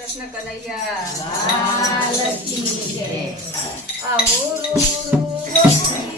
કૃષ્ણ કનૈયા લાલ જય. આવો રૂડું ગોકુળ